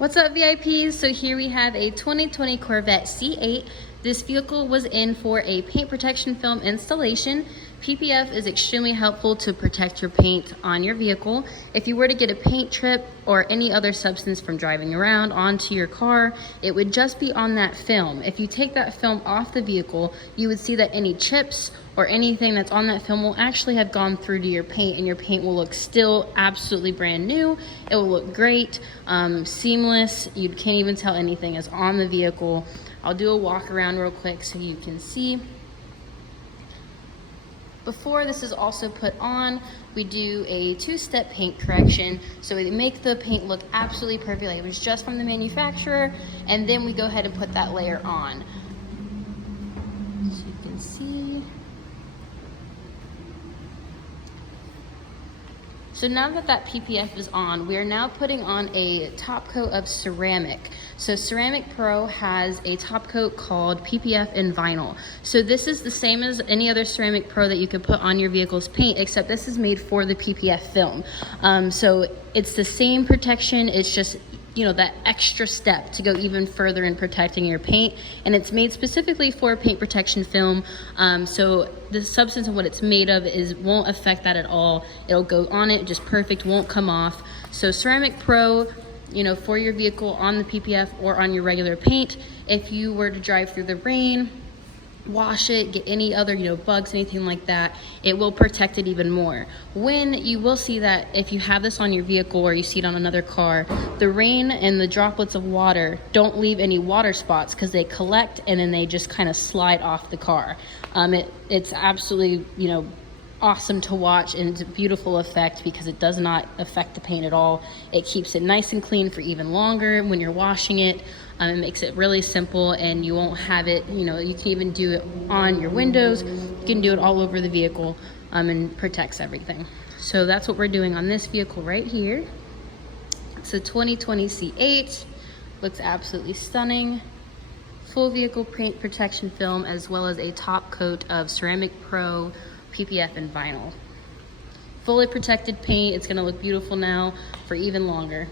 What's up, VIPs? So here we have a 2020 Corvette C8. This vehicle was in for a paint protection film installation. PPF is extremely helpful to protect your paint on your vehicle. If you were to get a paint trip or any other substance from driving around onto your car, it would just be on that film. If you take that film off the vehicle, you would see that any chips or anything that's on that film will actually have gone through to your paint, and your paint will look still absolutely brand new. It will look great, seamless. You can't even tell anything is on the vehicle. I'll do a walk around real quick so you can see. Before this is also put on, we do a two-step paint correction. So we make the paint look absolutely perfect, like it was just from the manufacturer, and then we go ahead and put that layer on. So you can see. So now that that PPF is on, we are now putting on a top coat of ceramic. So Ceramic Pro has a top coat called PPF in Vinyl. So this is the same as any other Ceramic Pro that you could put on your vehicle's paint, except this is made for the PPF film. So it's the same protection, it's just, you know, that extra step to go even further in protecting your paint, and it's made specifically for paint protection film. So the substance of what it's made of won't affect that at all. It'll go on it just perfect, won't come off. So Ceramic Pro, you know, for your vehicle on the PPF or on your regular paint, if you were to drive through the rain, wash it, get any other, you know, bugs, anything like that, it will protect it even more. When you will see that if you have this on your vehicle or you see it on another car, the rain and the droplets of water don't leave any water spots because they collect and then they just kind of slide off the car. It's absolutely, you know, awesome to watch, and it's a beautiful effect because it does not affect the paint at all. It keeps it nice and clean for even longer when you're washing it. It makes it really simple, and you won't have it, you know, you can even do it on your windows. You can do it all over the vehicle, and protects everything. So that's what we're doing on this vehicle right here. It's a 2020 C8, looks absolutely stunning. Full vehicle paint protection film, as well as a top coat of Ceramic Pro PPF and Vinyl. Fully protected paint. It's gonna look beautiful now for even longer.